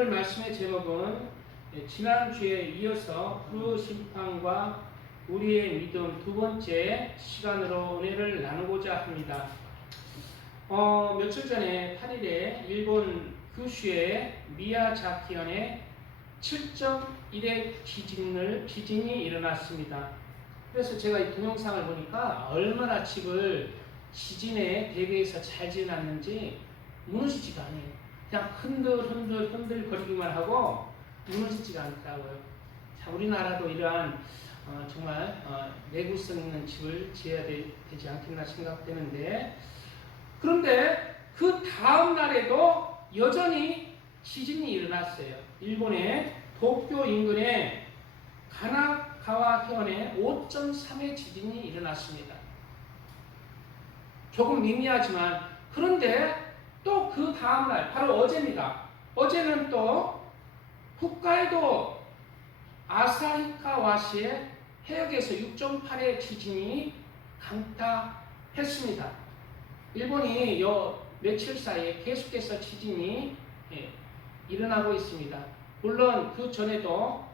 오늘 말씀의 제목은 지난주에 이어서 그 심판과 우리의 믿음 두 번째 시간으로 은혜를 나누고자 합니다. 며칠 전에 8일에 일본 규슈의 미야자키현에 7.1의 지진이 일어났습니다. 그래서 제가 이 동영상을 보니까 얼마나 집을 지진에 대비해서 잘 지어놨는지 무너지지가 않아요. 그냥 흔들 거리기만 하고 무너지지가 않더라고요. 자, 우리나라도 이러한 정말 내구성 있는 집을 지어야 되지 않겠나 생각되는데, 그런데 그 다음 날에도 여전히 지진이 일어났어요. 일본의 도쿄 인근에 가나가와현에 5.3의 지진이 일어났습니다. 조금 미미하지만, 그런데 또 그 다음날 바로 어제입니다. 어제는 또 홋카이도 아사히카와시의 해역에서 6.8의 지진이 강타했습니다. 일본이 며칠 사이에 계속해서 지진이 일어나고 있습니다. 물론 그 전에도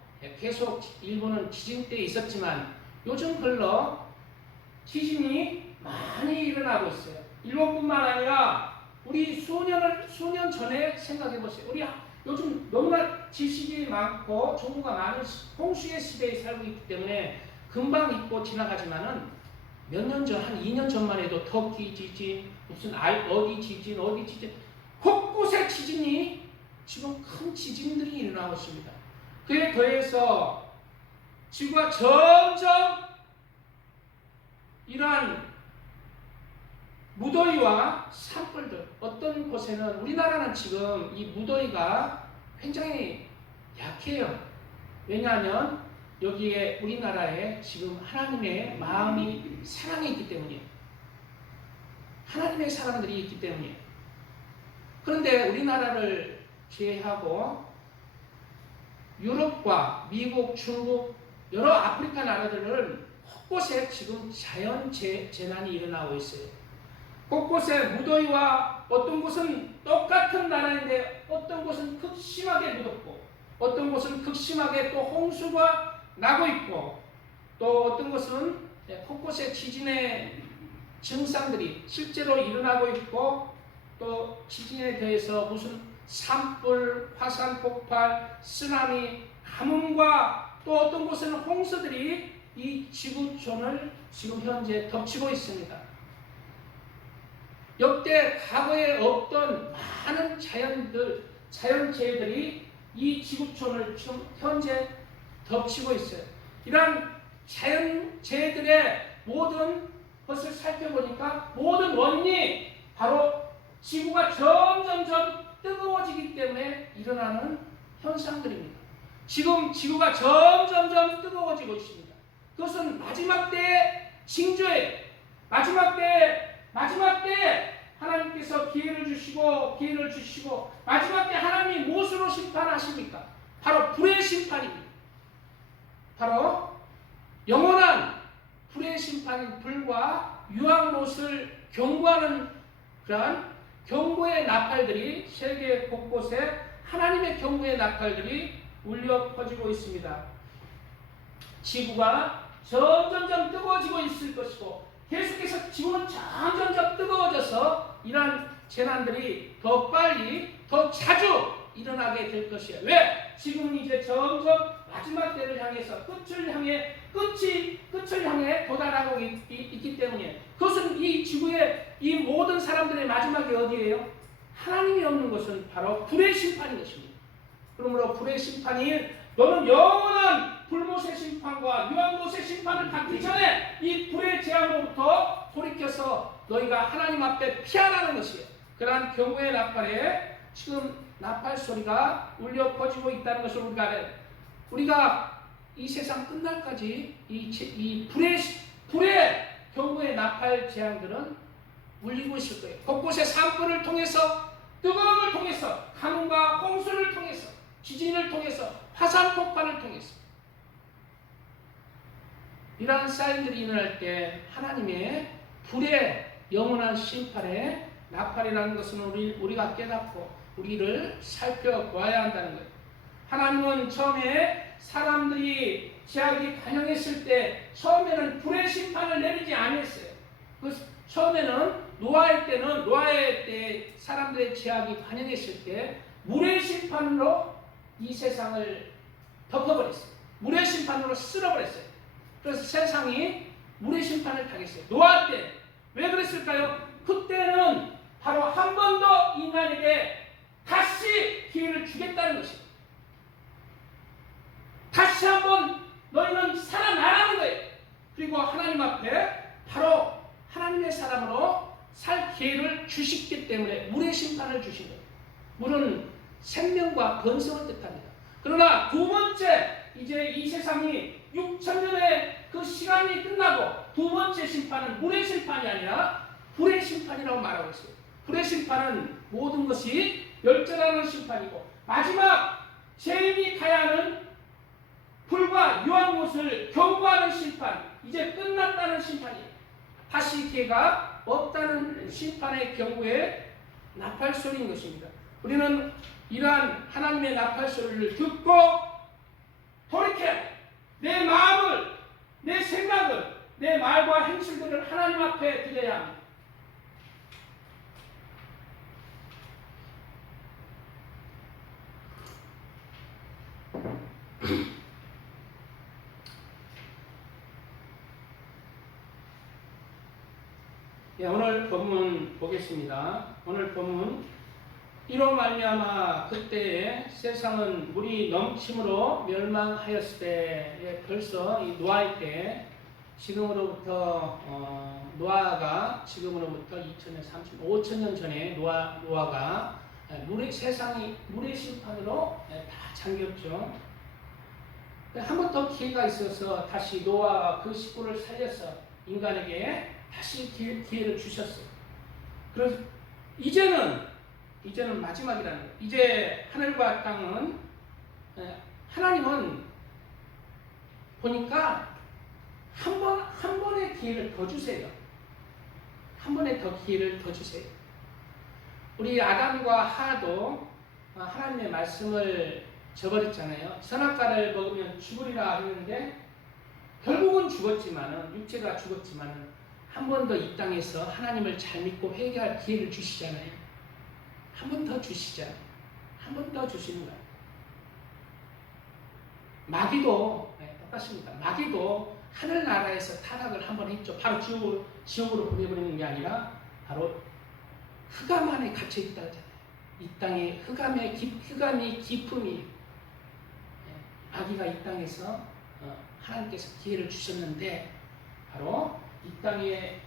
계속 일본은 지진대에 있었지만 요즘 걸러 지진이 많이 일어나고 있어요. 일본뿐만 아니라 우리 수년 전에 생각해 보세요. 우리 요즘 너무나 지식이 많고 정보가 많은 홍수의 시대에 살고 있기 때문에 금방 잊고 지나가지만은 몇 년 전, 한 2년 전만 해도 터키 지진, 무슨 어디 지진, 곳곳에 지진이 지금 큰 지진들이 일어나고 있습니다. 그에 더해서 지구가 점점 이러한 무더위와 산불들, 어떤 곳에는 우리나라는 지금 이 무더위가 굉장히 약해요. 왜냐하면 여기에 우리나라에 지금 하나님의 마음이 사랑이 있기 때문이에요. 하나님의 사람들이 있기 때문이에요. 그런데 우리나라를 제외하고 유럽과 미국, 중국, 여러 아프리카 나라들은 곳곳에 지금 자연 재난이 일어나고 있어요. 곳곳에 무더위와, 어떤 곳은 똑같은 나라인데 어떤 곳은 극심하게 무덥고 어떤 곳은 극심하게 또 홍수가 나고 있고, 또 어떤 곳은 곳곳에 지진의 증상들이 실제로 일어나고 있고, 또 지진에 대해서 무슨 산불, 화산 폭발, 쓰나미, 가뭄과 또 어떤 곳에는 홍수들이 이 지구촌을 지금 현재 덮치고 있습니다. 역대 과거에 없던 많은 자연재해들이 이 지구촌을 지금 현재 덮치고 있어요. 이러한 자연재해들의 모든 것을 살펴보니까 모든 원인이 바로 지구가 점점점 뜨거워지기 때문에 일어나는 현상들입니다. 지금 지구가 점점점 뜨거워지고 있습니다. 그것은 마지막 때의 징조예요. 마지막 때 하나님께서 기회를 주시고 마지막 때 하나님이 무엇으로 심판하십니까? 바로 불의 심판입니다. 바로 영원한 불의 심판인 불과 유황롯을 경고하는 그러한 경고의 나팔들이 세계 곳곳에 하나님의 경고의 나팔들이 울려 퍼지고 있습니다. 지구가 점점점 뜨거워지고 있을 것이고, 계속해서 지구는 점점점 뜨거워져서 이러한 재난들이 더 빨리, 더 자주 일어나게 될 것이에요. 왜? 지금은 이제 점점 마지막 때를 향해서 끝을 향해 도달하고 있기 때문에, 그것은 이 지구의 이 모든 사람들의 마지막이 어디예요? 하나님이 없는 것은 바로 불의 심판인 것입니다. 그러므로 불의 심판이, 너는 영원한 불못의 심판과 유황못의 심판을 받기 전에 이 불의 재앙으로부터 돌이켜서 너희가 하나님 앞에 피하라는 것이에요. 그러한 경고의 나팔에 지금 나팔 소리가 울려 퍼지고 있다는 것을 우리가 이 세상 끝날까지 이 불의 경고의 나팔 재앙들은 울리고 있을 거예요. 곳곳에 산불을 통해서, 뜨거움을 통해서, 가뭄과 홍수를 통해서, 지진을 통해서, 화산 폭발을 통해서 이러한 사인들이 일어날 때 하나님의 불의 영원한 심판의 나팔이라는 것은 우리가 깨닫고, 우리를 살펴보아야 한다는 거예요. 하나님은 처음에 사람들이 죄악이 관영했을 때 처음에는 불의 심판을 내리지 않았어요. 그 처음에는 노아의 때 사람들의 죄악이 관영했을 때 물의 심판으로 이 세상을 덮어버렸어요. 물의 심판으로 쓸어버렸어요. 그래서 세상이 물의 심판을 당했어요. 노아 때 왜 그랬을까요? 그때는 바로 한 번 더 인간에게 다시 기회를 주겠다는 것입니다. 다시 한번 너희는 살아나라는 거예요. 그리고 하나님 앞에 바로 하나님의 사람으로 살 기회를 주셨기 때문에 물의 심판을 주신 거예요. 물은 생명과 번성을 뜻합니다. 그러나 두 번째, 이제 이 세상이 6,000년의 그 시간이 끝나고 두 번째 심판은 물의 심판이 아니라 불의 심판이라고 말하고 있어요. 불의 심판은 모든 것이 멸절하는 심판이고 마지막 죄인이 가야 하는 불과 유황못을 경고하는 심판, 이제 끝났다는 심판이에요. 다시 기회가 없다는 심판의 경우에 나팔소리인 것입니다. 우리는 이러한 하나님의 나팔소리를 듣고 돌이켜 내 마음을, 내 생각을, 내 말과 행실들을 하나님 앞에 드려야 합니다. 예, 오늘 본문 보겠습니다. 오늘 본문 이로 말미암아 그때에 세상은 물이 넘침으로 멸망하였을 때, 벌써 이 노아의 때, 지금으로부터 노아가 지금으로부터 2000년, 5,000년 전에 노아가 세상이 물의 심판으로 다 잠겼죠. 한 번 더 기회가 있어서 다시 노아가 그 식구를 살려서 인간에게 다시 기회를 주셨어요. 그래서 이제는 마지막이라는 거예요. 이제 하늘과 땅은 하나님은 보니까 한 번의 기회를 더 주세요. 한 번의 더 기회를 더 주세요. 우리 아담과 하도 하나님의 말씀을 저버렸잖아요. 선악과를 먹으면 죽으리라 했는데 결국은 죽었지만은, 육체가 죽었지만은 한 번 더 이 땅에서 하나님을 잘 믿고 회개할 기회를 주시잖아요. 한 번 더 주시잖아요. 한 번 더 주시는 거예요. 마귀도 똑같습니다. 마귀도 하늘나라에서 타락을 한 번 했죠. 바로 지옥으로 보내버리는 게 아니라 바로 흑암 안에 갇혀 있다 하잖아요. 이 땅에 흑암이 깊음이, 마귀가 이 땅에서 하나님께서 기회를 주셨는데 바로 이 땅에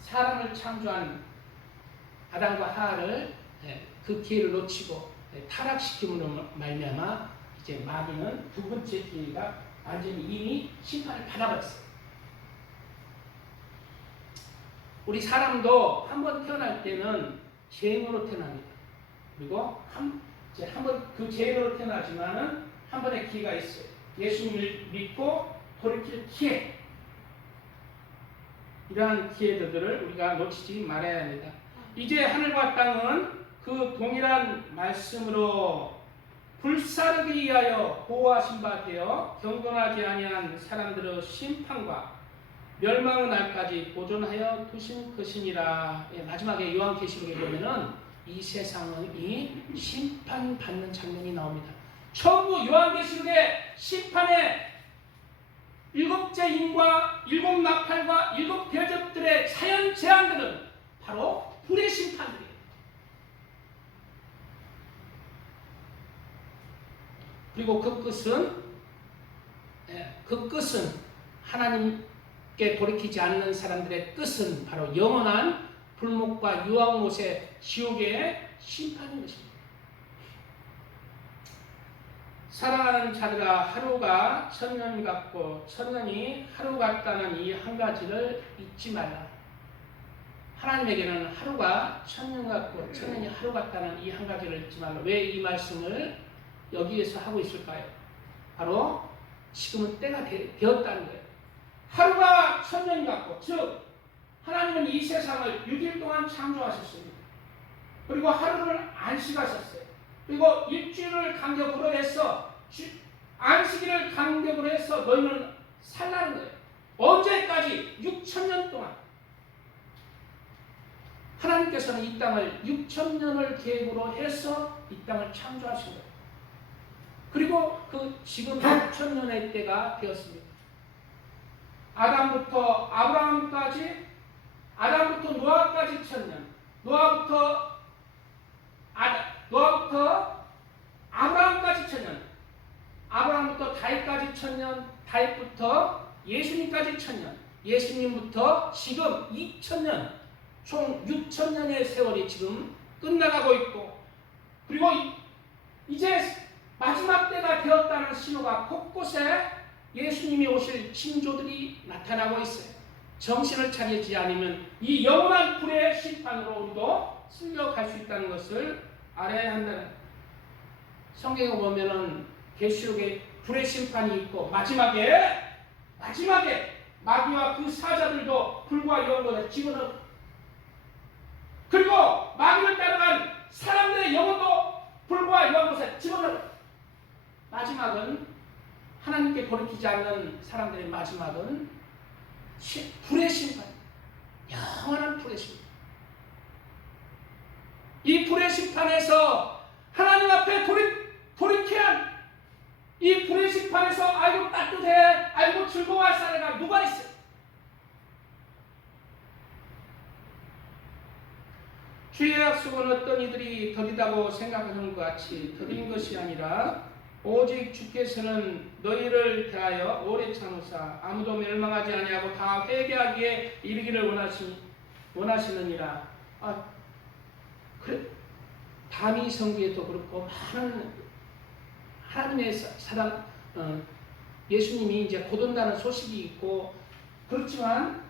사람을 창조한 아담과 하와를 그 기회를 놓치고 타락시킴으로 말미암아 이제 마귀는 두 번째 기회가 완전히 이미 심판을 받아버렸어요. 우리 사람도 한 번 태어날 때는 죄인으로 태어납니다. 그리고 한 번 그 죄인으로 태어나지만은 한 번의 기회가 있어요. 예수님을 믿고 돌이킬 기회. 이러한 기회들을 우리가 놓치지 말아야 합니다. 이제 하늘과 땅은 그 동일한 말씀으로 불사르기 위하여 보호하신 바 되어 경건하지 아니한 사람들의 심판과 멸망의 날까지 보존하여 두신 것이니라. 마지막에 요한계시록에 보면은 이 세상이 심판받는 장면이 나옵니다. 전부 요한계시록의 심판의 일곱째 인과 일곱 나팔과 일곱 대접들의 자연 재앙들은 바로 불의 심판들이에요. 그리고 그 끝은 하나님께 돌이키지 않는 사람들의 끝은 바로 영원한 불목과 유황못의 지옥의 심판인 것입니다. 살아가는 자들아, 하루가 1000년 같고 1000년이 하루 같다는 이 한 가지를 잊지 말라. 하나님에게는 하루가 1000년 같고 1000년이 하루 같다는 이 한 가지를 잊지 말라. 왜 이 말씀을 여기에서 하고 있을까요? 바로 지금은 때가 되었다는 거예요. 하루가 1000년 같고, 즉 하나님은 이 세상을 6일 동안 창조하셨습니다. 그리고 하루를 안식하셨어요. 그리고 일주일을 간격으로 해서 안식일을 간격으로 해서 너희는 살라는 거예요. 언제까지? 6,000년 동안. 하나님께서는 이 땅을 6,000년을 계획으로 해서 이 땅을 창조하신 거예요. 그리고 그 지금 6,000년의 때가 되었습니다. 아담부터 아브라함까지, 아담부터 노아까지 1,000년, 노아부터 아브라함까지 1,000년, 아브라함부터 다윗까지 1,000년, 다윗부터 예수님까지 1,000년, 예수님부터 지금 2,000년, 총 6,000년의 세월이 지금 끝나가고 있고, 그리고 이제 마지막 때가 되었다는 신호가 곳곳에 예수님이 오실 징조들이 나타나고 있어요. 정신을 차리지 않으면 이 영원한 불의 심판으로 우리도 쓸려갈 수 있다는 것을 알아야 한다는. 성경에 보면은 계시록에 불의 심판이 있고 마지막에 마귀와 그 사자들도 불과 영혼을 집어넣고, 그리고 마귀를 따라간 사람들의 영혼도 불과 영혼을 집어넣고, 마지막은 하나님께 돌이키지 않는 사람들의 마지막은 불의 심판, 영원한 불의 심판. 이 불의 심판에서 하나님 앞에 돌이켜야, 이 불의 심판에서 알고 따뜻해, 알고 즐거워할 사람이 누가 있어요? 주의 약속은 어떤 이들이 더디다고 생각하는 것 같이 더딘 것이 아니라 오직 주께서는 너희를 대하여 오래 참으사 아무도 멸망하지 아니하고 다 회개하기에 이르기를 원하시느니라. 그래, 다미 성기에도 그렇고 많은 하나님의 사람, 예수님이 이제 곧 온다는 소식이 있고, 그렇지만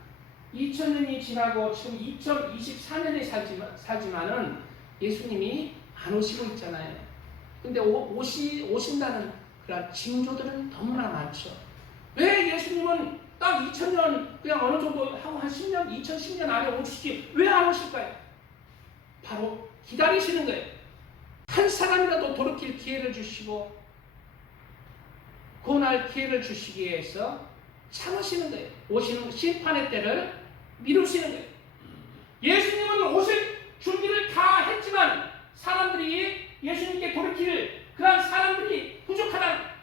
2000년이 지나고 지금 2024년에 살지만은 예수님이 안 오시고 있잖아요. 근데 오신다는 그런 징조들은 너무나 많죠. 왜 예수님은 딱 2000년 그냥 어느 정도 하고 한 10년, 2010년 안에 오시지 왜 안 오실까요? 바로 기다리시는 거예요. 한 사람이라도 돌이킬 기회를 주시고 구원할 기회를 주시기 위해서 참으시는 거예요. 오시는 심판의 때를 미루시는 거예요. 예수님은 오실 준비를 다 했지만 사람들이 예수님께 돌이킬 그런 사람들이 부족하다는 거예요.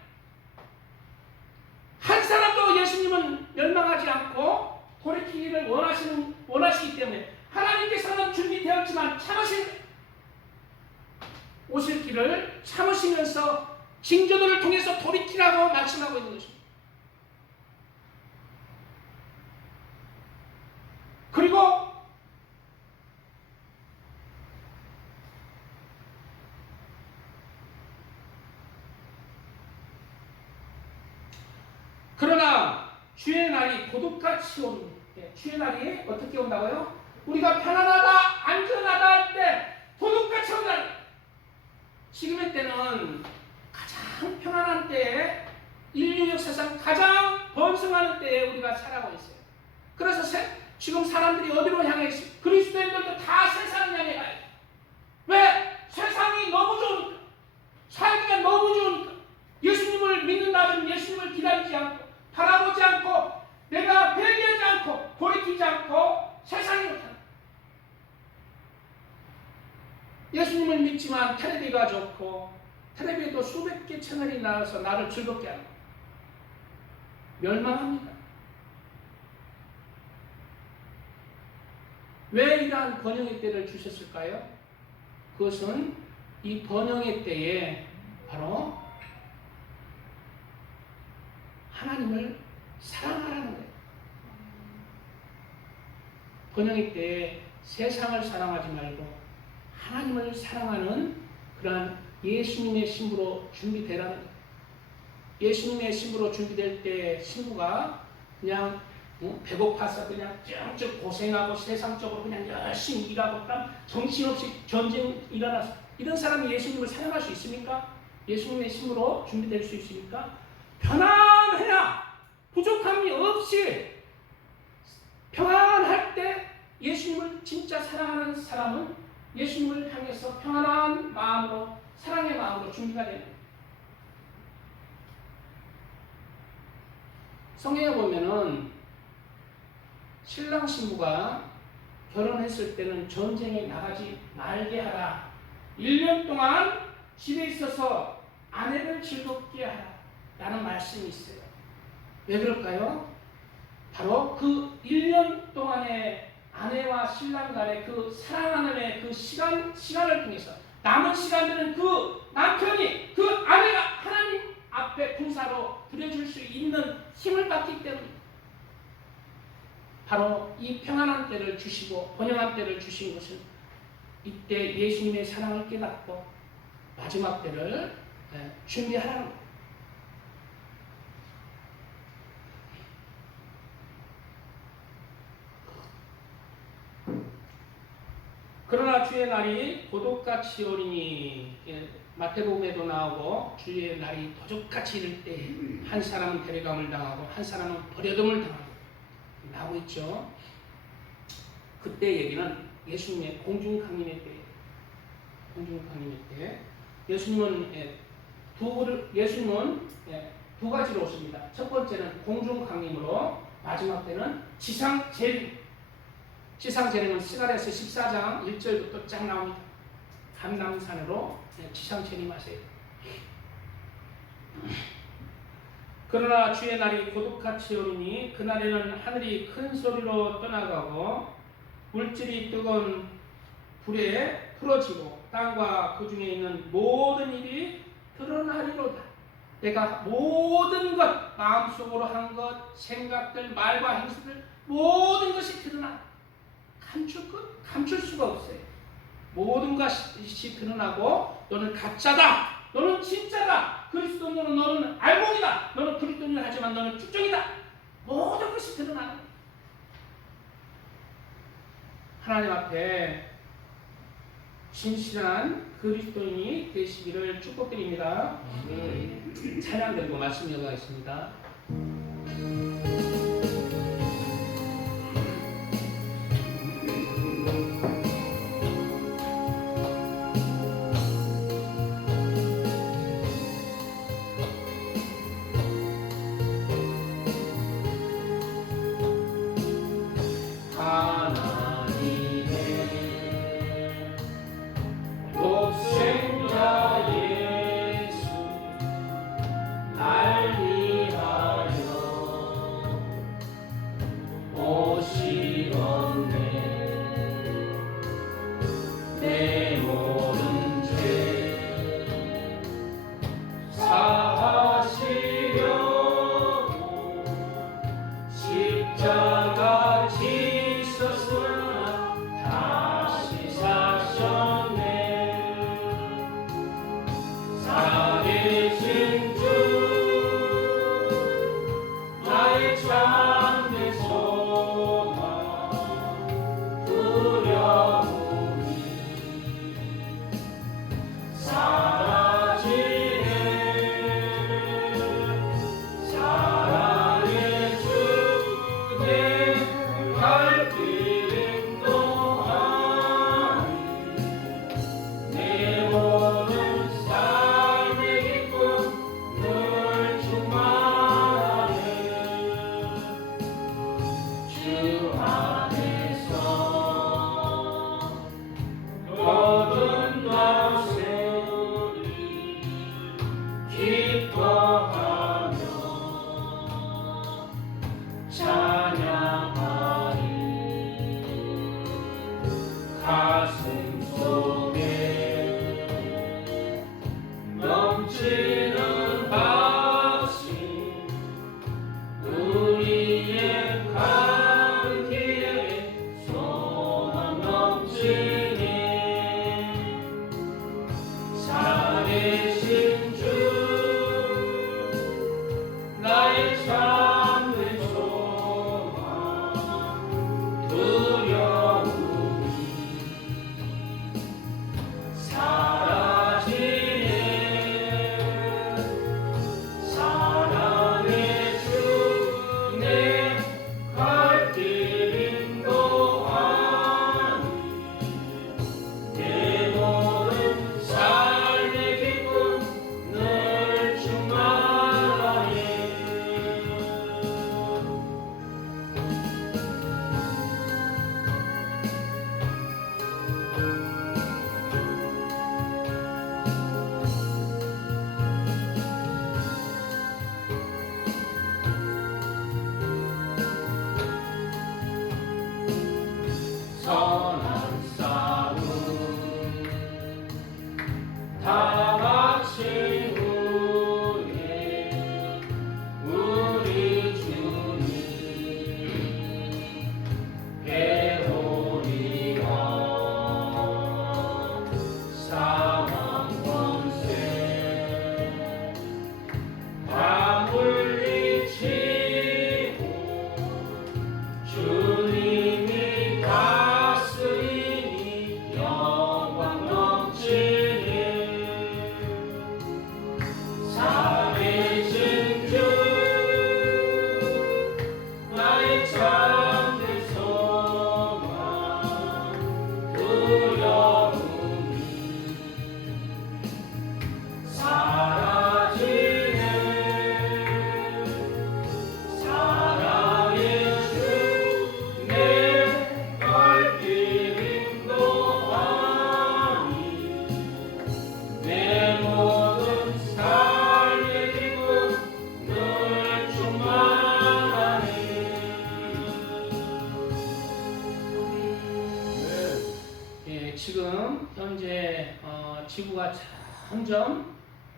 한 사람도 예수님은 멸망하지 않고 돌이키기를 원하시기 때문에 하나님께서는 준비되었지만 참으시는 거예요. 오실 길을 참으시면서 징조들을 통해서 돌이키라고 말씀하고 있는 것입니다. 그리고 그러나 주의 날이 고독같이 옵니다. 주의 날이 어떻게 온다고요? 우리가 편안하다, 안전하다 할 때 고독같이 온다는 거예요. 지금의 때는 가장 편안한 때에, 인류 역사상 가장 번성하는 때에 우리가 살아가고 있어요. 그래서 지금 사람들이 어디로 향해 있어요? 그리스도인들도 다 세상을 향해 가요. 왜? 세상이 너무 좋으니까. 살기가 너무 좋으니까. 예수님을 믿는다면 예수님을 기다리지 않고 바라보지 않고 내가 회개하지 않고 돌이키지 않고 세상이 못한다. 예수님을 믿지만 텔레비가 좋고 텔레비에도 수백 개 채널이 나와서 나를 즐겁게 하는 거예요. 멸망합니다. 왜 이러한 번영의 때를 주셨을까요? 그것은 이 번영의 때에 바로 하나님을 사랑하라는 거예요. 번영의 때에 세상을 사랑하지 말고 하나님을 사랑하는 그러한 예수님의 신부로 준비되라는 거예요. 예수님의 신부로 준비될 때 신부가 그냥 배고파서 그냥 쭉 고생하고 세상적으로 그냥 열심히 일하고 정신없이 전쟁 일어나서 이런 사람이 예수님을 사랑할 수 있습니까? 예수님의 신부로 준비될 수 있습니까? 편안해야 부족함이 없이 평안할 때 예수님을 진짜 사랑하는 사람은 예수님을 향해서 평안한 마음으로, 사랑의 마음으로 준비가 됩니다. 성경에 보면은 신랑 신부가 결혼했을 때는 전쟁에 나가지 말게 하라. 1년 동안 집에 있어서 아내를 즐겁게 하라. 라는 말씀이 있어요. 왜 그럴까요? 바로 그 1년 동안의 아내와 신랑 간의 그 사랑하는 그 시간을 통해서 남은 시간들은 그 남편이, 그 아내가 하나님 앞에 군사로 부려줄 수 있는 힘을 받기 때문입니다. 바로 이 평안한 때를 주시고 번영한 때를 주신 것은 이때 예수님의 사랑을 깨닫고 마지막 때를 준비하라는 겁니다. 그러나 주의 날이 고독같이 오리니, 마태복음에도 나오고 주의 날이 도적같이 이를 때 한 사람은 데려감을 당하고 한 사람은 버려둠을 당하고 나오고 있죠. 그때 얘기는 예수님의 공중강림의 때예요. 공중강림의 때 예수님은 두 가지로 오십니다. 첫 번째는 공중강림으로, 마지막 때는 지상재림. 지상재림은 스가랴서 14장 1절부터 쫙 나옵니다. 감람산으로 지상재림하세요. 그러나 주의 날이 고독같이 오리니 그날에는 하늘이 큰 소리로 떠나가고 물질이 뜨거운 불에 풀어지고 땅과 그 중에 있는 모든 일이 드러나리로다. 내가 모든 것, 마음속으로 한 것, 생각들, 말과 행실들 모든 것이 드러나. 감출 수가 없어요. 모든 것이 드러나고 너는 가짜다, 너는 진짜다, 그리스도인은 너는 알몸이다, 너는 그리스도인을 하지만 너는 축정이다. 모든 것이 드러나는 거예요. 하나님 앞에 진실한 그리스도인이 되시기를 축복드립니다. 찬양 드리고 말씀 이어가겠습니다. 점점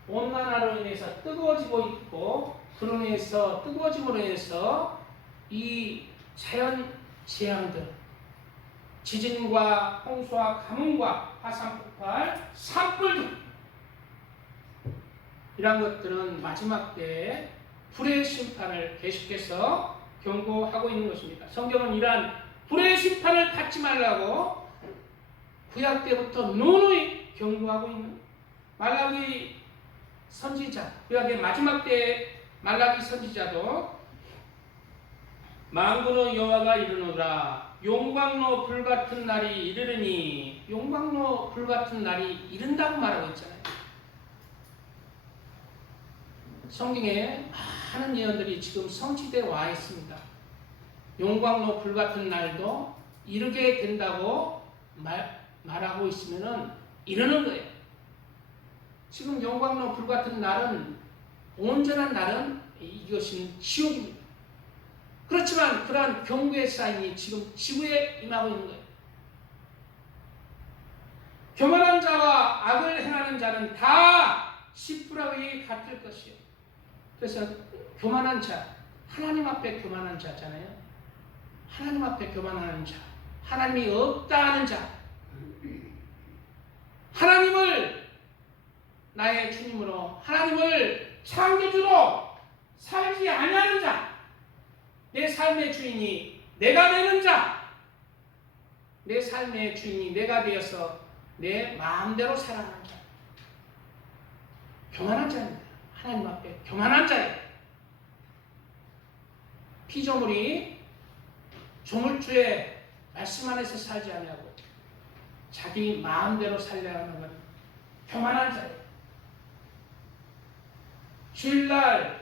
온난화로 인해서 뜨거워지고 있고, 그로 인해서 뜨거워짐으로 인해서 이 자연 재앙들, 지진과 홍수와 가뭄과 화산 폭발, 산불 등 이러한 것들은 마지막 때에 불의 심판을 계속해서 경고하고 있는 것입니다. 성경은 이러한 불의 심판을 받지 말라고 구약 때부터 누누이 경고하고 있는 말라기 선지자, 구약의 마지막 때의 말라기 선지자도 만군의 여호와가 이르노라, 용광로 불같은 날이 이르르니, 용광로 불같은 날이 이른다고 말하고 있잖아요. 성경에 많은 예언들이 지금 성취되어 와 있습니다. 용광로 불같은 날도 이르게 된다고 말하고 있으면은 이르는 거예요. 지금 용광로 불같은 날은, 온전한 날은 이것은 지옥입니다. 그렇지만 그러한 경고의 사인이 지금 지구에 임하고 있는 거예요. 교만한 자와 악을 행하는 자는 다 씨뿌라기 같을 것이요. 그래서 교만한 자, 하나님 앞에 교만한 자잖아요. 하나님 앞에 교만하는 자, 하나님이 없다 하는 자, 하나님을 나의 주님으로, 하나님을 창조주로 살지 아니하는 자, 내 삶의 주인이 내가 되는 자, 내 삶의 주인이 내가 되어서 내 마음대로 살아가는 자, 교만한 자입니다. 하나님 앞에 교만한 자예요. 피조물이 조물주의 말씀 안에서 살지 아니하고 자기 마음대로 살려야 하는 건 교만한 자예요. 주일날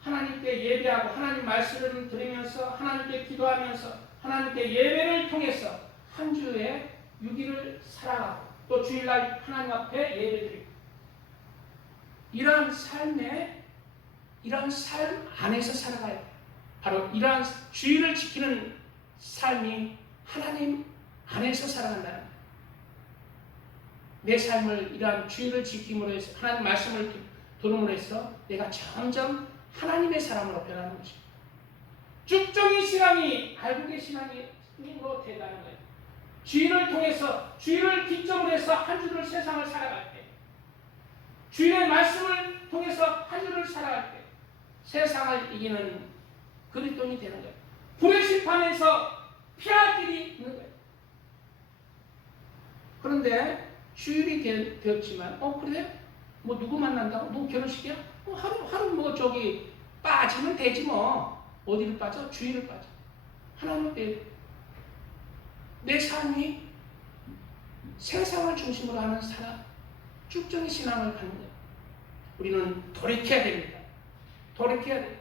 하나님께 예배하고 하나님 말씀을 들으면서 하나님께 기도하면서 하나님께 예배를 통해서 한 주에 6일을 살아가고 또 주일날 하나님 앞에 예배드리고, 이러한 삶 안에서 살아가야 돼요. 바로 이러한 주의를 지키는 삶이 하나님 안에서 살아간다는 거예요. 내 삶을 이러한 주의를 지킴으로 해서, 하나님 말씀을 들음으로 해서 내가 점점 하나님의 사람으로 변하는 것입니다. 쭉정이 신앙이 알고계 신앙으로 된다는 거예요. 주의를 통해서, 주의를 기점으로 해서 한 주를 세상을 살아갈 때, 주일의 말씀을 통해서 한 주를 살아갈 때 세상을 이기는 그리스도인이 되는 거예요. 불의 심판에서 피할 길이 있는 거예요. 그런데 주일이 되었지만, 그래? 뭐 누구 만난다고? 누구 결혼식이야? 하루 뭐 저기 빠지면 되지 뭐. 어디를 빠져? 주일을 빠져. 하나님 때 내 삶이 세상을 중심으로 하는 사람, 쭉정이 신앙을 갖는 거예요. 우리는 돌이켜야 됩니다. 돌이켜야 돼요.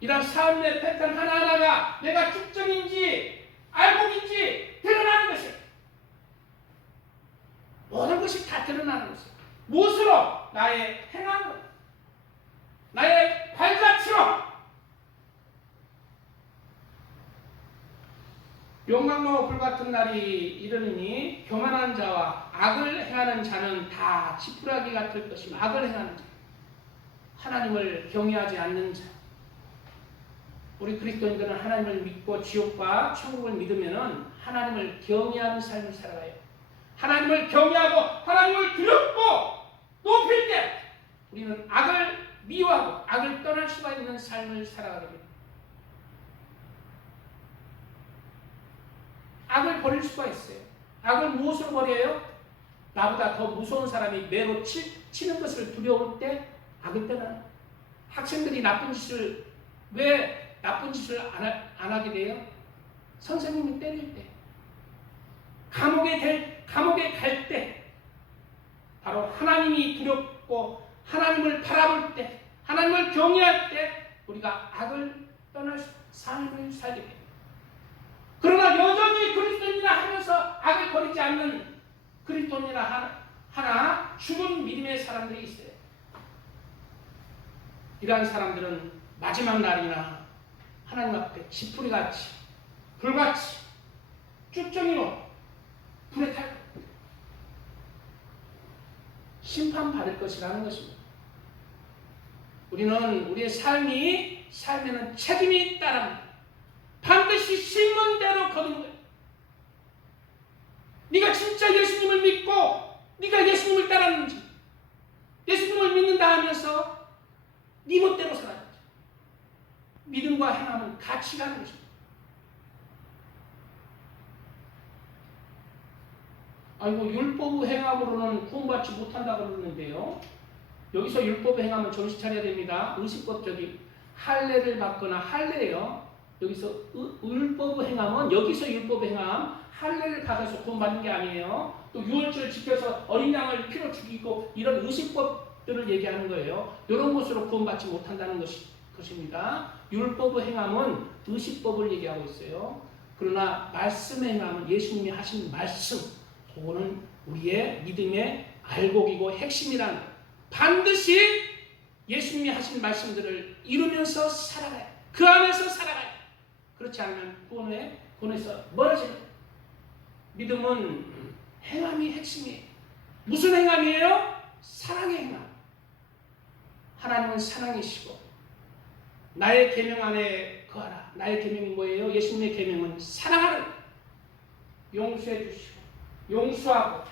이런 삶의 패턴 하나하나가 내가 쭉정인지 알곡인지 드러나는 것이에요. 모든 것이 다 드러나는 것이에요. 무엇으로? 나의 행함으로, 나의 발자취로. 용광로 불같은 날이 이르니 교만한 자와 악을 행하는 자는 다 지푸라기 같을 것이며, 악을 행하는 자, 하나님을 경외하지 않는 자. 우리 그리스도인들은 하나님을 믿고 지옥과 천국을 믿으면은 하나님을 경외하는 삶을 살아가요. 하나님을 경외하고 하나님을 두렵고 높일 때 우리는 악을 미워하고 악을 떠날 수가 있는 삶을 살아가게 됩니다. 악을 버릴 수가 있어요. 악을 무엇으로 버려요? 나보다 더 무서운 사람이 매로 치는 것을 두려울 때 악을 떠나는. 학생들이 왜 나쁜 짓을 안 하게 돼요? 선생님이 때릴 때, 감옥에 갈 때, 바로 하나님이 두렵고 하나님을 바라볼 때, 하나님을 경외할 때 우리가 악을 떠날 삶을 살게 됩니다. 그러나 여전히 그리스도인이라 하면서 악을 버리지 않는 그리스도인이라 하나 죽은 믿음의 사람들이 있어요. 이러한 사람들은 마지막 날이나 하나님 앞에 지푸리같이 불같이 쭉정이로 불에 탈 거예요. 심판받을 것이라는 것입니다. 우리는 우리의 삶에는 책임이 따릅니다. 반드시 심은 대로 거두는 거예요. 네가 진짜 예수님을 믿고 네가 예수님을 따랐는지, 예수님을 믿는다 하면서 네 멋대로 살았는지. 믿음과 행함은 같이 가는 것입니다. 아이고, 율법 행함으로는 구원받지 못한다고 그러는데요. 여기서 율법 행함은 정신 차려야 됩니다. 의식법적인 할례를 받거나 할례예요. 여기서 율법 행함은 여기서 율법 행함, 할례를 받아서 구원받는 게 아니에요. 또 유월절을 지켜서 어린 양을 피로 죽이고 이런 의식법들을 얘기하는 거예요. 이런 것으로 구원받지 못한다는 것입니다. 율법 행함은 의식법을 얘기하고 있어요. 그러나 말씀의 행함은 예수님이 하신 말씀, 그거는 우리의 믿음의 알곡이고 핵심이라는 거예요. 반드시 예수님이 하신 말씀들을 이루면서 살아가요. 그 안에서 살아가요. 그렇지 않으면 구원에서 멀어지는 거예요. 믿음은 행함이 핵심이에요. 무슨 행함이에요? 사랑의 행함. 하나님은 사랑이시고 나의 계명 안에 거하라. 나의 계명이 뭐예요? 예수님의 계명은 사랑하는, 용서해 주시고 용서하고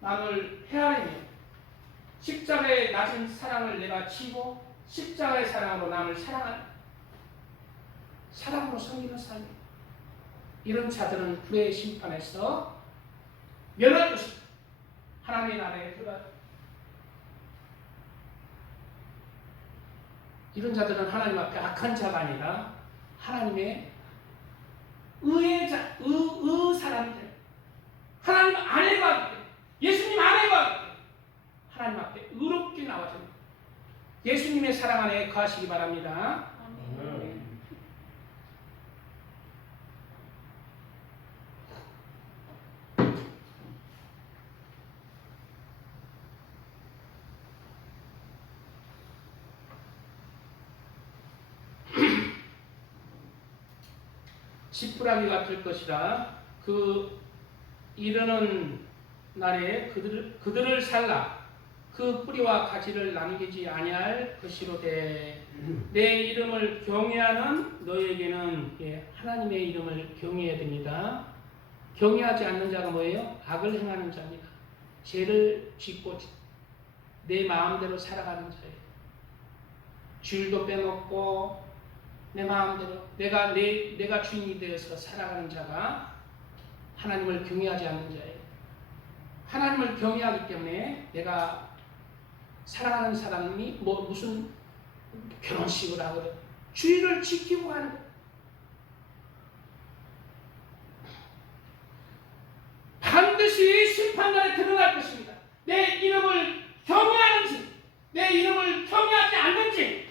남을 헤아리며 십자가의 낮은 사랑을 내가 지고 십자가의 사랑으로 남을 사랑하는, 사랑으로 섬기는 삶이에요. 이런 자들은 불의 심판에서 멸할 것입니다. 하나님의 나라에 들어가요. 이런 자들은 하나님 앞에 악한 자가 아니라 하나님의 의의 자, 의 사람들, 하나님 안에 가기 때문에, 예수님 안에 가기 때문에 하나님 앞에 의롭게 나와야 됩니다. 예수님의 사랑 안에 거하시기 바랍니다. 아멘. 지푸라기 같을 것이라 그 이르는 날에 그들을 살라. 그 뿌리와 가지를 남기지 아니할 것이로되 내 이름을 경외하는 너에게는, 하나님의 이름을 경외해야 됩니다. 경외하지 않는 자가 뭐예요? 악을 행하는 자입니다. 죄를 짓고 내 마음대로 살아가는 자예요. 주일도 빼먹고 내 마음대로 내가 주인이 되어서 살아가는 자가 하나님을 경외하지 않는 자예요. 하나님을 경외하기 때문에 내가 사랑하는 사람이 무슨 결혼식을 하거든 주의를 지키고 가는 거예요. 반드시 심판날에 드러날 것입니다. 내 이름을 경외하는지 내 이름을 경외하지 않는지.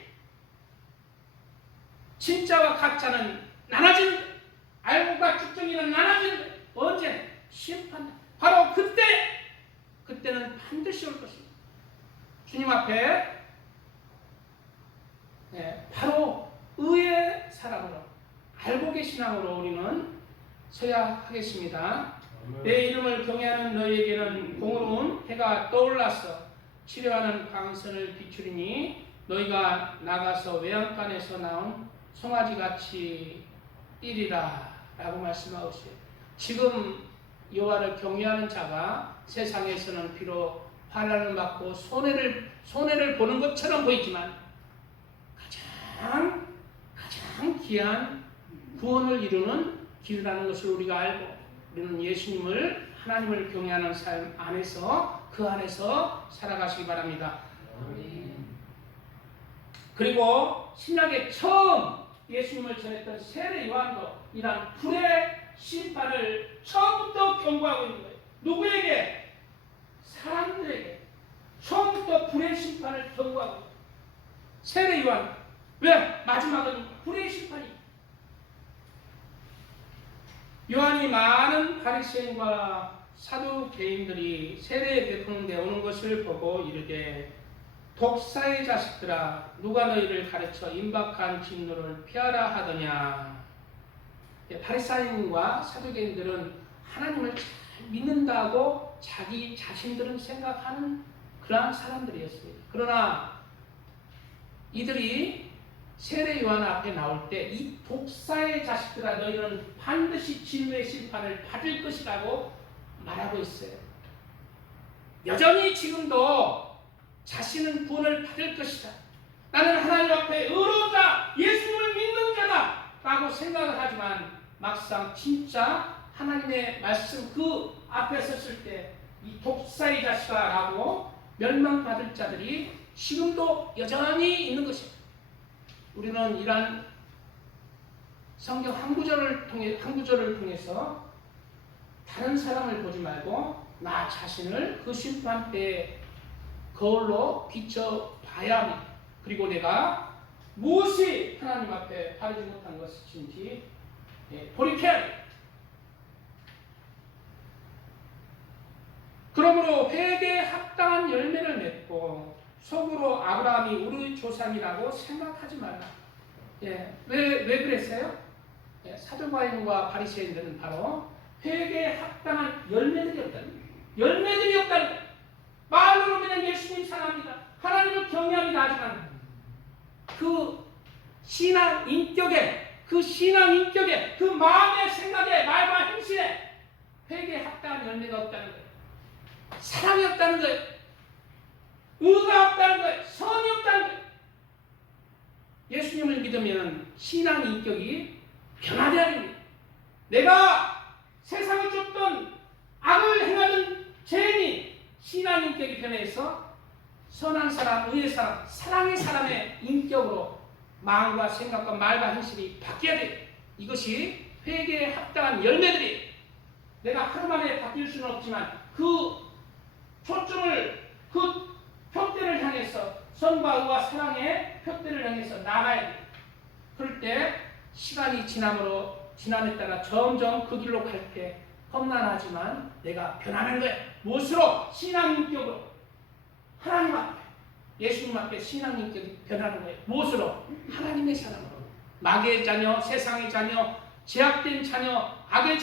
진짜와 가짜는 나눠지는 거예요. 알고가 축정이는 나눠지는 거예요. 언제? 심판. 바로 그때는 반드시 올 것입니다. 주님 앞에 바로 의의 사람으로 알곡의 신앙으로 우리는 서야 하겠습니다. 내 이름을 경외하는 너희에게는 공의로운 해가 떠올라서 치료하는 광선을 비추리니 너희가 나가서 외양간에서 나온 송아지같이 뛰리라 라고 말씀하고 있어요. 지금 여호와를 경외하는 자가 세상에서는 비록 환난을 받고 손해를 보는 것처럼 보이지만 가장 귀한 구원을 이루는 길이라는 것을 우리가 알고 우리는 예수님을 하나님을 경외하는 삶 안에서 그 안에서 살아가시기 바랍니다. 그리고 신약에 처음 예수님을 전했던 세례 요한도 이런 불의 심판을 처음부터 경고하고 있는 거예요. 누구에게? 사람들에게 처음부터 불의 심판을 경고하고 있는 거예요. 세례 요한. 왜? 마지막은 불의 심판이. 요한이 많은 바리새인과 사두개인들이 세례 베푸는 데 오는 것을 보고 이르되 독사의 자식들아 누가 너희를 가르쳐 임박한 진노를 피하라 하더냐. 바리새인과 사두개인들은 하나님을 잘 믿는다고 자기 자신들은 생각하는 그러한 사람들이었습니다. 그러나 이들이 세례 요한 앞에 나올 때 이 독사의 자식들아 너희는 반드시 진노의 심판을 받을 것이라고 말하고 있어요. 여전히 지금도 자신은 구원을 받을 것이다. 나는 하나님 앞에 의로운 자, 예수님을 믿는 자다 라고 생각을 하지만 막상 진짜 하나님의 말씀 그 앞에 섰을 때 이 독사의 자식아 라고 멸망받을 자들이 지금도 여전히 있는 것입니다. 우리는 이러한 성경 한 구절을 통해서 다른 사람을 보지 말고 나 자신을 그 심판대의 거울로 비춰봐야 합니다. 그리고 내가 무엇이 하나님 앞에 바르지 못한 것인지 돌이켜야 합니다. 그러므로 회개에 합당한 열매를 맺고 속으로 아브라함이 우리 조상이라고 생각하지 말라. 왜 그랬어요? 사도바인과 바리새인들은 바로 회개에 합당한 열매들이 없다는 거예요. 열매들이 없다는 거예요. 말로는 그냥 예수님 사랑합니다. 하나님을 경외합니다. 하지만 그 신앙 인격에 그 마음의 생각에 말과 행실에 회개에 합당한 열매가 없다는 거예요. 사랑이 없다는 거예요. 의가 없다는 거예요. 선이 없다는 거예요. 예수님을 믿으면 신앙 인격이 변화되어야 됩니다. 내가 세상을 쫓던 악을 행하는 죄인이 신앙 인격이 변해서 선한 사람, 의의 사람, 사랑의 사람의 인격으로 마음과 생각과 말과 행실이 바뀌어야 돼요. 이것이 회개에 합당한 열매들이 내가 하루 만에 바뀔 수는 없지만 그 초점을 그 표대를 향해서 선과 의와 사랑의 표대를 향해서 나가야 돼요. 그럴 때 시간이 지남에 따라 점점 그 길로 갈 때 험난하지만 내가 변하는 거예요. 무엇으로? 신앙인격으로. 하나님 앞에, 예수님 앞에 신앙인격이 변하는 거예요. 무엇으로? 하나님의 사랑으로. 마귀의 자녀, 세상의 자녀, 제약된 자녀, 악의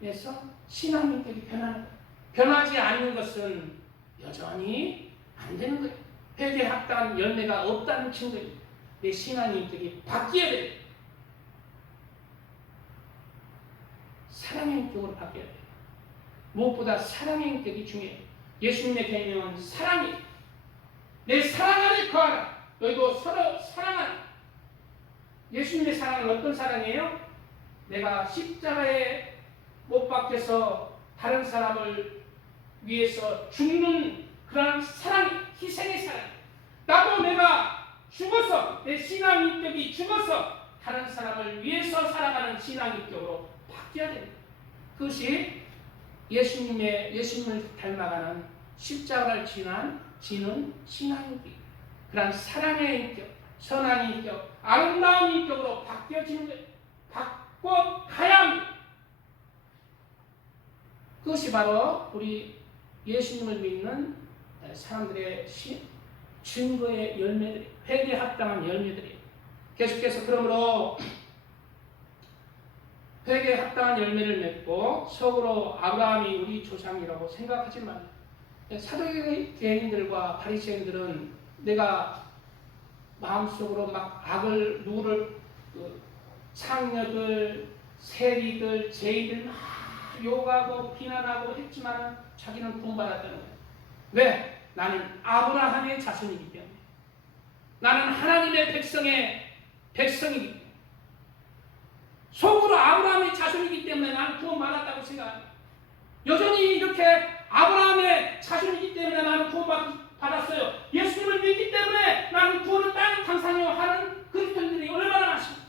자녀에서 신앙인격이 변하는 거예요. 변하지 않는 것은 여전히 안 되는 거예요. 회개에 합당한 열매가 없다는 증거입니다. 내 신앙의 인격이 바뀌어야 돼요. 사랑의 인격으로 바뀌어야 돼요. 무엇보다 사랑의 인격이 중요해요. 예수님의 계명은 사랑이에요. 내 사랑 안에 거하라. 너희도 서로 사랑하라. 예수님의 사랑은 어떤 사랑이에요? 내가 십자가에 못 박혀서 다른 사람을 위해서 죽는 그런 사랑이, 희생의 사랑. 나도 내가 죽어서 내 신앙 인격이 죽어서 다른 사람을 위해서 살아가는 신앙 인격으로 바뀌어야 됩니다. 그것이 예수님을 닮아가는 십자가를 지는 신앙 인격, 그런 사랑의 인격, 선한 인격, 아름다운 인격으로 바뀌어지는 거예요. 바꿔가야 합니다. 그것이 바로 우리 예수님을 믿는 사람들의 증거의 열매들이, 회개에 합당한 열매들이. 계속해서 그러므로 회개에 합당한 열매를 맺고 속으로 아브라함이 우리 조상이라고 생각하지 말라. 사도계인들과 바리새인들은 내가 마음속으로 막 악을, 누구를, 상녀들, 세리들, 죄인들 막 욕하고 비난하고 했지만 자기는 구원받았다는 거예요. 왜? 나는 아브라함의 자손이기 때문에. 나는 하나님의 백성이기 때문에. 속으로 아브라함의 자손이기 때문에 나는 구원받았다고 생각합니다. 여전히 이렇게 아브라함의 자손이기 때문에 나는 구원받았어요. 예수님을 믿기 때문에 나는 구원을 땅에 당상이요 하는 그리스도인들이 얼마나 많습니까?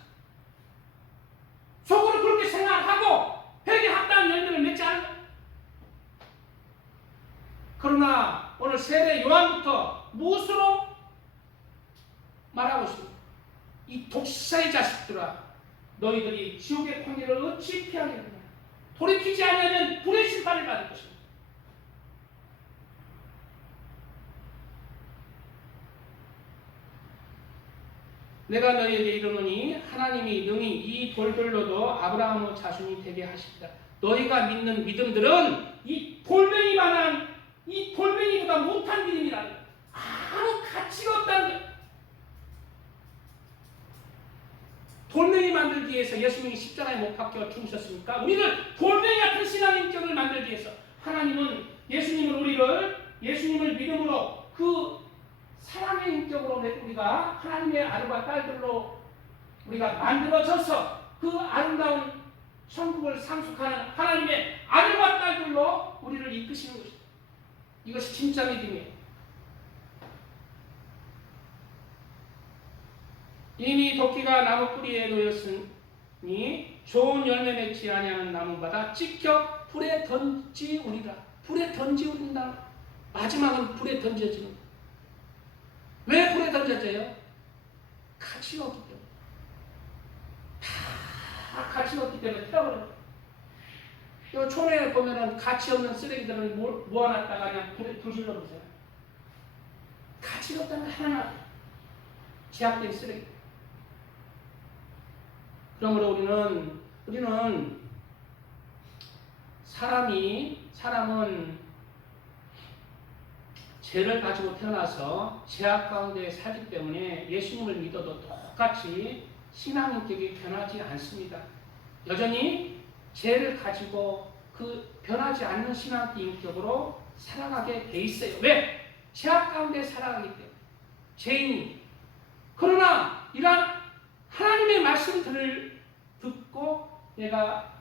속으로 그렇게 생각하고 회개에 합당한 열매를 맺지 않는 거예요. 그러나 오늘 세례 요한부터 무엇으로 말하고 있습니다. 이 독사의 자식들아, 너희들이 지옥의 판결을 어찌 피하겠느냐. 돌이키지 않으면 불의 심판을 받을 것입니다. 내가 너희에게 이르노니 하나님이 능히 이 돌들로도 아브라함의 자손이 되게 하십니다. 너희가 믿는 믿음들은 이 돌멩이만한 이 돌멩이보다 못한 믿음이라는 거예요. 아무 가치가 없다는 거예요. 돌멩이 만들기 위해서 예수님이 십자가에 못 박혀 죽으셨습니까? 우리는 돌멩이 같은 신앙의 인격을 만들기 위해서 하나님은 예수님을 믿음으로 그 사랑의 인격으로 우리가 하나님의 아들과 딸들로 우리가 만들어져서 그 아름다운 천국을 상속하는 하나님의 아들과 딸들로 우리를 이끄시는 것입니다. 이것이 진짜 믿음이에요. 이미 도끼가 나무 뿌리에 놓였으니 좋은 열매 맺지 아니하는 나무마다 찍혀 불에 던지우리라. 불에 던지우린다. 마지막은 불에 던져지는 거예요. 왜 불에 던져져요? 가치가 없기 때문에. 다 가치가 없기 때문에 태워버려요. 이 촌에 보면은 가치 없는 쓰레기들을 모아놨다가 그냥 불 질러보세요. 가치가 없다는 하나 제약된 쓰레기. 그러므로 우리는 사람은 죄를 가지고 태어나서 죄악 가운데 살기 때문에 예수님을 믿어도 똑같이 신앙 인격이 변하지 않습니다. 여전히 죄를 가지고 그 변하지 않는 신앙 인격으로 살아가게 돼 있어요. 왜? 죄악 가운데 살아가기 때문에. 죄인이. 그러나 이러한 하나님의 말씀들을 듣고 내가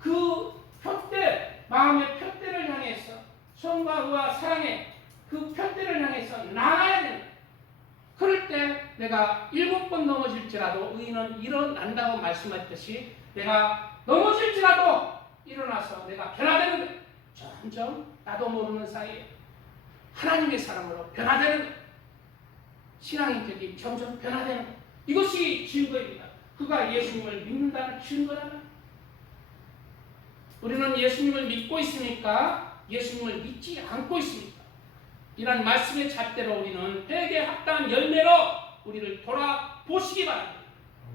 그 마음의 표대를 향해서 son과 의와 사랑의 그 표대를 향해서 나가야 되는 거예요. 그럴 때 내가 7번 넘어질지라도 의인은 일어난다고 말씀하셨듯이 내가 넘어질지라도 일어나서 내가 변화되는 거예요. 점점 나도 모르는 사이에 하나님의 사람으로 변화되는 거예요. 신앙인격이 점점 변화되는 거예요. 이것이 증거입니다. 그가 예수님을 믿는다는 증거라는. 우리는 예수님을 믿고 있습니까? 예수님을 믿지 않고 있습니까? 이런 말씀의 잣대로 우리는 회개에 합당한 열매로 우리를 돌아보시기 바랍니다.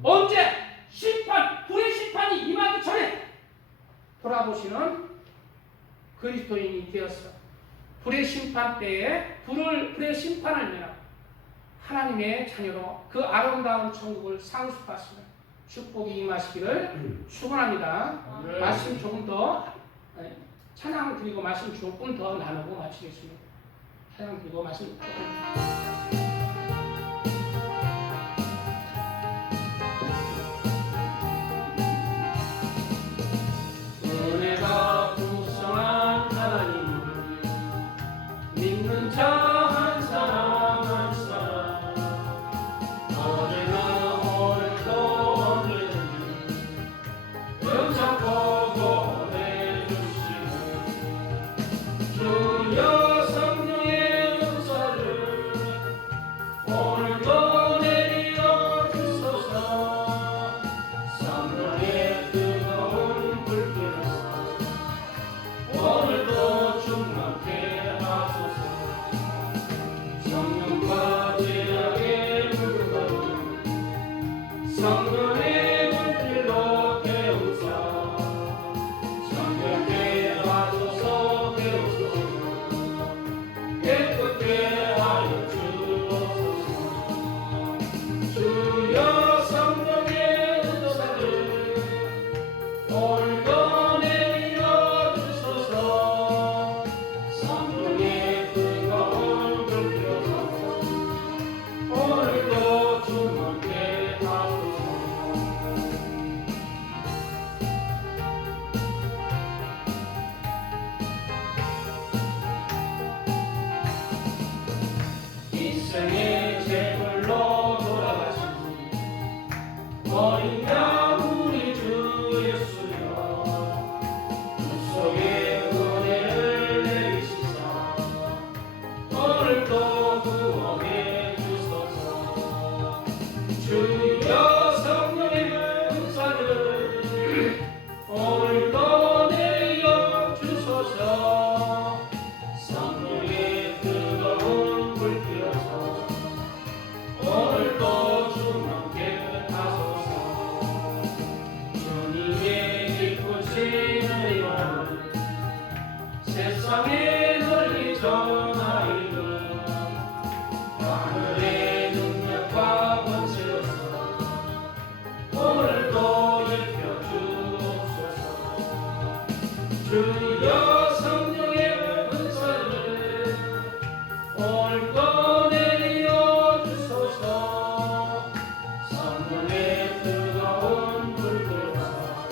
언제? 불의 심판이 임하기 전에 돌아보시는 그리스도인이 되어서 불의 심판 때에 불의 심판을 면하고 하나님의 자녀로 그 아름다운 천국을 상속하시는 축복이 임하시기를 축원합니다. 말씀 조금 더 찬양 드리고 말씀 조금 더 나누고 마치겠습니다. 찬양 드리고 말씀 조금. 은혜가 풍성한 하나님을 믿는 자 한 사람 한 사람 어제나 오늘도 언제든지 영창고 보내주시는 주여 성령의 역사를 세상에 널리 전하이니 하늘의 능력과 권세로서 오늘도 일켜 주옵소서. 주여 성령의 은사를 오늘도 내려 주소서. 성령의 뜨거운 불들어서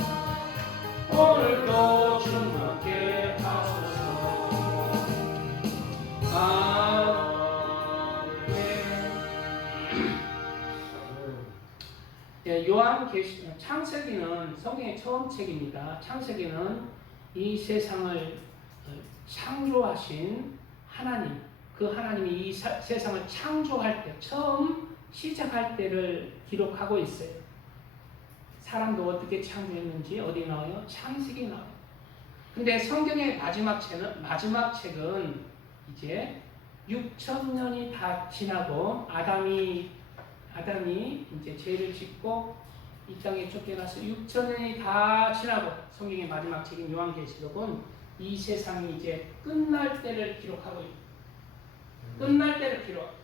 오늘도 충만케 하소서. 네, 창세기는 성경의 처음 책입니다. 창세기는 이 세상을 창조하신 하나님, 그 하나님이 이 세상을 창조할 때, 처음 시작할 때를 기록하고 있어요. 사람도 어떻게 창조했는지 어디 나와요? 창세기 나와요. 근데 성경의 마지막 책은 이제 6,000년이 다 지나고 아담이 이제 죄를 짓고 이 땅에 쫓겨나서 6,000년이 다 지나고 성경의 마지막 책인 요한계시록은 이 세상이 이제 끝날 때를 기록하고 있다. 끝날 때를 기록.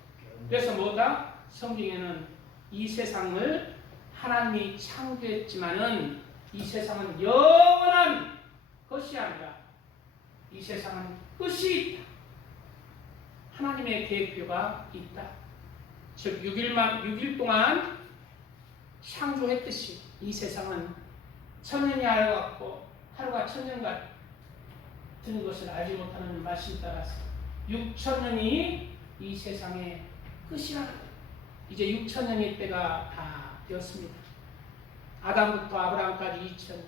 그래서 뭐다? 성경에는 이 세상을 하나님이 창조했지만은 이 세상은 영원한 것이 아니라 이 세상은 끝이 있다. 하나님의 계획표가 있다. 즉 6일 동안 창조했듯이 이 세상은 1,000년이 하루같고 하루가 1,000년 같은 것을 알지 못하는 말씀 따라서 6,000년이 이 세상의 끝이라는 거예요. 이제 6,000년의 때가 다 되었습니다. 아담부터 아브라함까지 2,000년,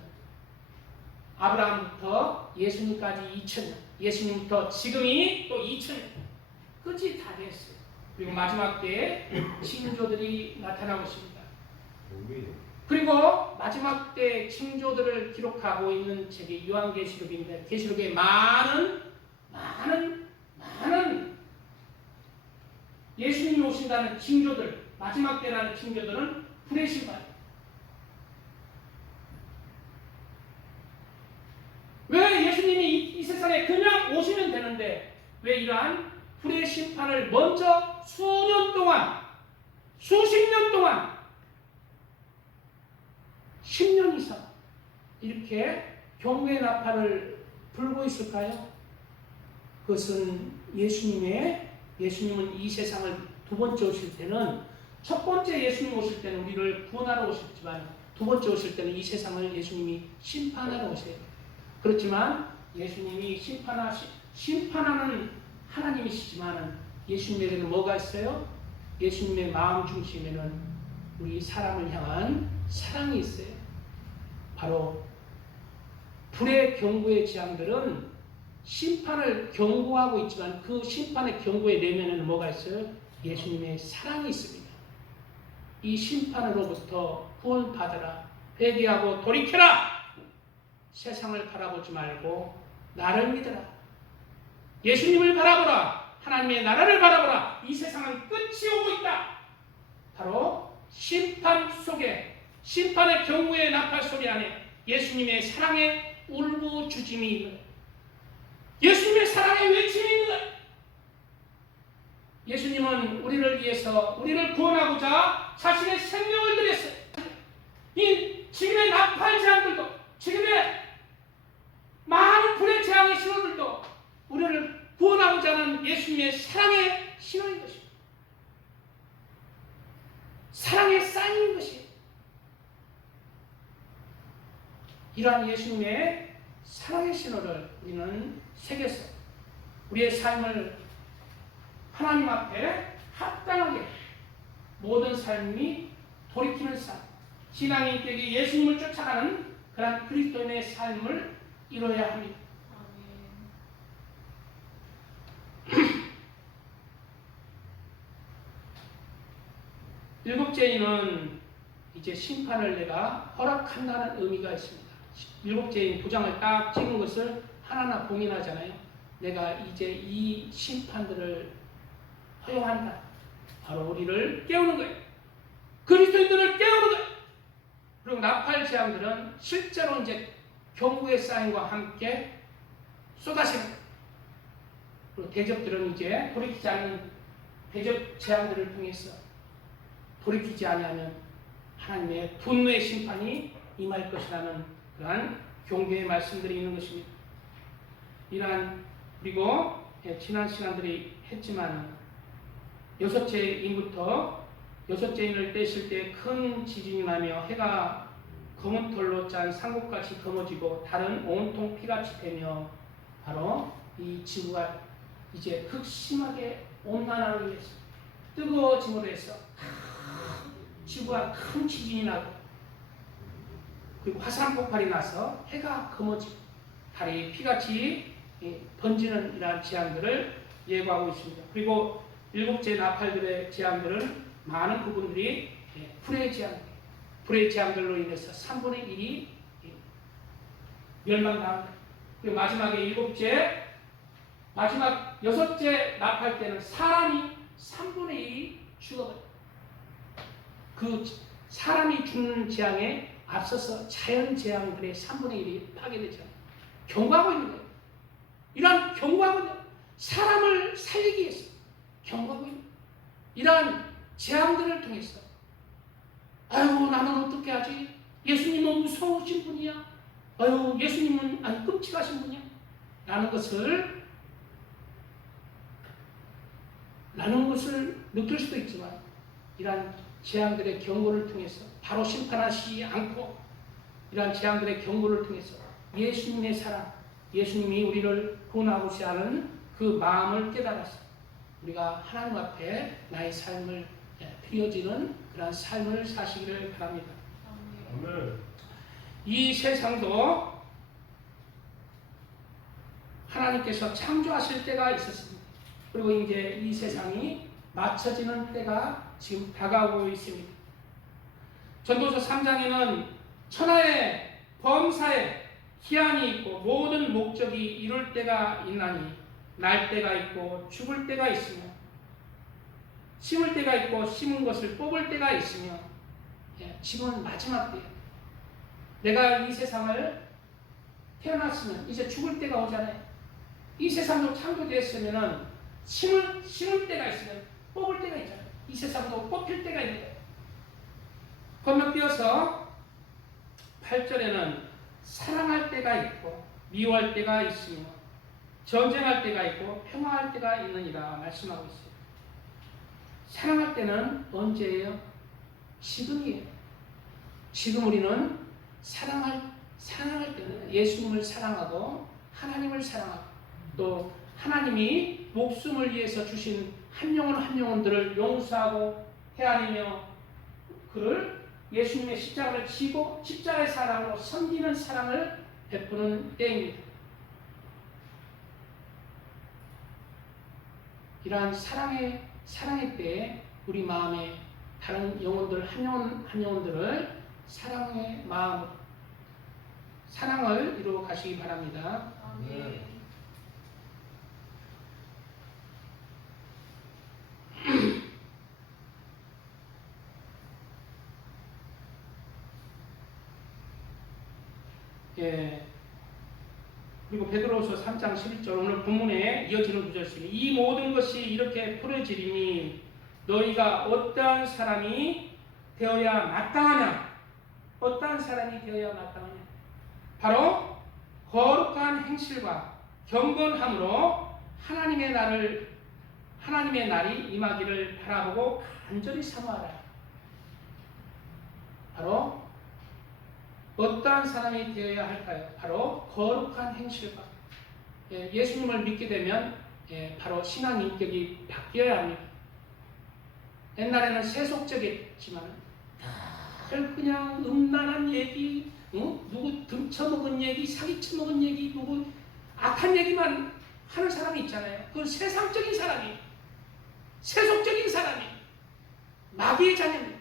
아브라함부터 예수님까지 2,000년, 예수님부터 지금이 또 2,000년, 끝이 다 됐어요. 그리고 마지막 때에 징조들이 나타나고 있습니다. 그리고 마지막 때 징조들을 기록하고 있는 책이 요한계시록인데, 계시록에 많은 예수님이 오신다는 징조들, 마지막 때라는 징조들은 불의 심판. 왜 예수님이 이 세상에 그냥 오시면 되는데 왜 이러한 불의 심판을 먼저 수년 동안, 수십 년 동안, 10년 이상 이렇게 경고의 나팔을 불고 있을까요? 그것은 예수님은 이 세상을 두 번째 오실 때는, 첫 번째 예수님 오실 때는 우리를 구원하러 오셨지만 두 번째 오실 때는 이 세상을 예수님이 심판하러 오세요. 그렇지만 예수님이 심판하는 하나님이시지만 예수님에게는 뭐가 있어요? 예수님의 마음 중심에는 우리 사람을 향한 사랑이 있어요. 바로 불의 경고의 재앙들은 심판을 경고하고 있지만 그 심판의 경고의 내면에는 뭐가 있어요? 예수님의 사랑이 있습니다. 이 심판으로부터 구원받아라, 회개하고 돌이켜라. 세상을 바라보지 말고 나를 믿어라. 예수님을 바라보라. 하나님의 나라를 바라보라. 이 세상은 끝이 오고 있다. 바로 심판 속에, 심판의 경고의 나팔 소리 안에 예수님의 사랑의 울부짖음이 있는 거예요. 예수님의 사랑의 외침이 있는 거예요. 예수님은 우리를 위해서, 우리를 구원하고자 자신의 생명을 드렸어요. 이 지금의 나팔 재앙들도, 지금의 많은 불의 재앙의 신호들도 우리를 구원하고자 하는 예수님의 사랑의 신호인 것입니다. 사랑의 사인인 것이에요. 이러한 예수님의 사랑의 신호를 우리는 새겨서 우리의 삶을 하나님 앞에 합당하게, 모든 삶이 돌이키는 삶, 신앙의 인격이 예수님을 쫓아가는 그런 그리스도인의 삶을 이뤄야 합니다. 일곱째인은 이제 심판을 내가 허락한다는 의미가 있습니다. 일곱째인 도장을 딱 찍은 것을 하나하나 봉인하잖아요. 내가 이제 이 심판들을 허용한다. 바로 우리를 깨우는 거예요. 그리스도인들을 깨우는 거예요. 그리고 나팔 재앙들은 실제로 이제 경고의 사인과 함께 쏟아지는 거예요. 또 대적들은 이제 돌이키지 않는 대적 재앙들을 통해서 돌이키지 아니하면 하나님의 분노의 심판이 임할 것이라는 그러한 경고의 말씀들이 있는 것입니다. 그리고 지난 시간들이 했지만 여섯째 인부터 여섯째 인을 떼실 때 큰 지진이 나며 해가 검은 털로 짠 상국같이 검어지고 달은 온통 피같이 되며 바로 이 지구가 이제 극심하게 온난화를 위해서 뜨거워짐으로 해서 지구가 큰 지진이 나고 그리고 화산 폭발이 나서 해가 검어지고 달이 피같이 번지는 이러한 재앙들을 예고하고 있습니다. 그리고 일곱째 나팔들의 재앙들은 많은 부분들이 불의 재앙들로 인해서 3분의 1이 멸망당합니다. 그리고 마지막에 마지막 여섯째 나팔 때는 사람이 3분의 1이 죽어버려요. 그 사람이 죽는 재앙에 앞서서 자연 재앙들의 3분의 1이 파괴되죠. 경고하고 있는 거예요. 이러한 경고하고 있는 사람을 살리기 위해서 경고하고 있는 이러한 재앙들을 통해서 아유 나는 어떻게 하지? 예수님은 무서우신 분이야. 아유 예수님은 아니 끔찍하신 분이야. 라는 것을 느낄 수도 있지만 이러한 재앙들의 경고를 통해서 바로 심판하시지 않고 이러한 재앙들의 경고를 통해서 예수님의 사랑, 예수님이 우리를 구원하고자 하는 그 마음을 깨달아서 우리가 하나님 앞에 나의 삶을 드려지는 그런 삶을 사시기를 바랍니다. 아멘. 이 세상도 하나님께서 창조하실 때가 있었습니다. 그리고 이제 이 세상이 맞춰지는 때가 지금 다가오고 있습니다. 전도서 3장에는 천하의 범사에 희한이 있고 모든 목적이 이룰 때가 있나니 날 때가 있고 죽을 때가 있으며 심을 때가 있고 심은 것을 뽑을 때가 있으며 지금은 마지막 때예요. 내가 이 세상을 태어났으면 이제 죽을 때가 오잖아요. 이 세상도 창조되었으면 심을 때가 있으면 뽑을 때가 있잖아요. 이 세상도 뽑힐 때가 있는 거예요. 건너뛰어서 8절에는 사랑할 때가 있고 미워할 때가 있으며 전쟁할 때가 있고 평화할 때가 있느니라 말씀하고 있어요. 사랑할 때는 언제예요? 지금이에요. 지금 우리는 사랑할 때는 예수님을 사랑하고 하나님을 사랑하고 또 하나님이 목숨을 위해서 주신 한 영혼들을 용서하고 헤아리며 그를 예수님의 십자가를 지고 십자가의 사랑으로 섬기는 사랑을 베푸는 때입니다. 이러한 사랑의 때에 우리 마음에 다른 영혼들 한 영혼들을 사랑의 마음으로 사랑을 이루어 가시기 바랍니다. 아멘. 그리고 베드로후서 3장 11절 오늘 본문에 이어지는 구절입니다. 이 모든 것이 이렇게 풀어지리니 너희가 어떠한 사람이 되어야 마땅하냐? 어떠한 사람이 되어야 마땅하냐? 바로 거룩한 행실과 경건함으로 하나님의 날이 임하기를 바라보고 간절히 사모하라. 바로 어떠한 사람이 되어야 할까요? 바로 거룩한 행실과 예수님을 믿게 되면 바로 신앙 인격이 바뀌어야 합니다. 옛날에는 세속적이었지만 다들 그냥 음란한 얘기, 누구 등쳐먹은 얘기, 사기쳐먹은 얘기, 누구 악한 얘기만 하는 사람이 있잖아요. 그건 세상적인 사람이, 세속적인 사람이 마귀의 자녀입니다.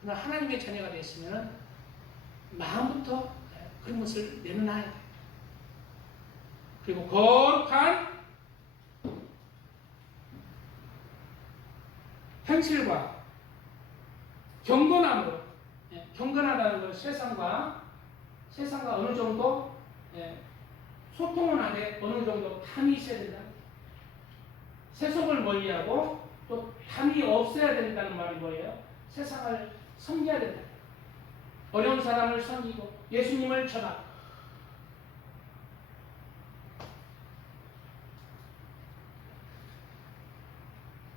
그러나 하나님의 자녀가 됐으면 마음부터 그런 것을 내려놔야 돼요. 그리고 거룩한 행실과 경건함으로 경건하다는 건 세상과 어느 정도 소통은 하되 어느 정도 탐이 있어야 된다. 세속을 멀리하고 또 담이 없어야 된다는 말이 뭐예요? 세상을 섬겨야 된다. 어려운 사람을 섬기고 예수님을 전하고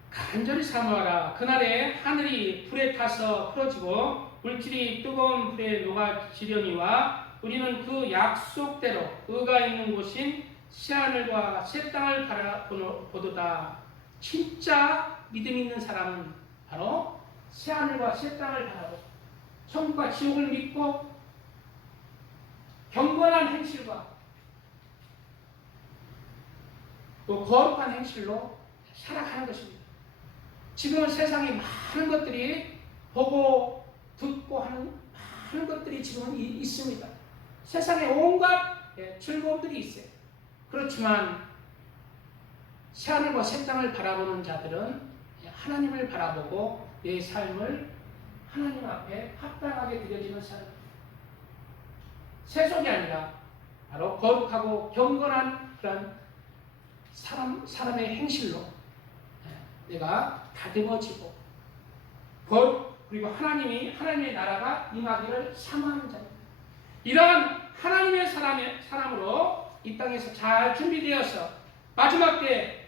간절히 사모하라. 그날에 하늘이 불에 타서 풀어지고 물질이 뜨거운 불에 녹아지려니와 우리는 그 약속대로 의가 있는 곳인 새하늘과 새 땅을 바라보도다. 진짜 믿음 있는 사람은 바로 새하늘과 새 땅을 바라보고 천국과 지옥을 믿고 경건한 행실과 또 거룩한 행실로 살아가는 것입니다. 지금은 세상에 많은 것들이 보고 듣고 하는 많은 것들이 지금은 있습니다. 세상에 온갖 즐거움들이 있어요. 그렇지만 새하늘과 새 땅을 바라보는 자들은 하나님을 바라보고 내 삶을 하나님 앞에 합당하게 드려지는 삶. 세속이 아니라 바로 거룩하고 경건한 그런 사람의 행실로 내가 다듬어지고 그리고 하나님의 나라가 임하기를 사모하는 자입니다. 이러한 하나님의 사람으로 이 땅에서 잘 준비되어서 마지막 때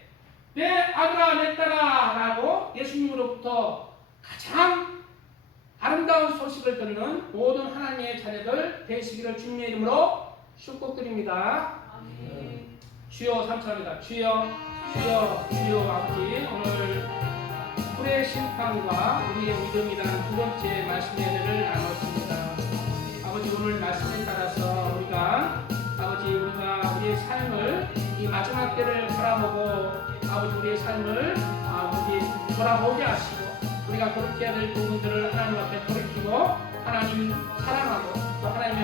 내 아들아 내 딸아 라고 예수님으로부터 가장 아름다운 소식을 듣는 모든 하나님의 자녀들 되시기를 주님의 이름으로 축복드립니다. 아멘. 주여 감사합니다. 주여 아버지, 오늘 불의 심판과 우리의 믿음이라는 두 번째 말씀의 은혜를 나눴습니다. 아버지, 오늘 말씀에 따라서 우리가 우리의 삶을 이 마지막 때를 바라보고 아버지 우리의 삶을 돌아보게 하시고 우리가 그렇게 해야 될 부분들을 하나님 앞에 돌이키고 하나님 사랑하고 또 하나님의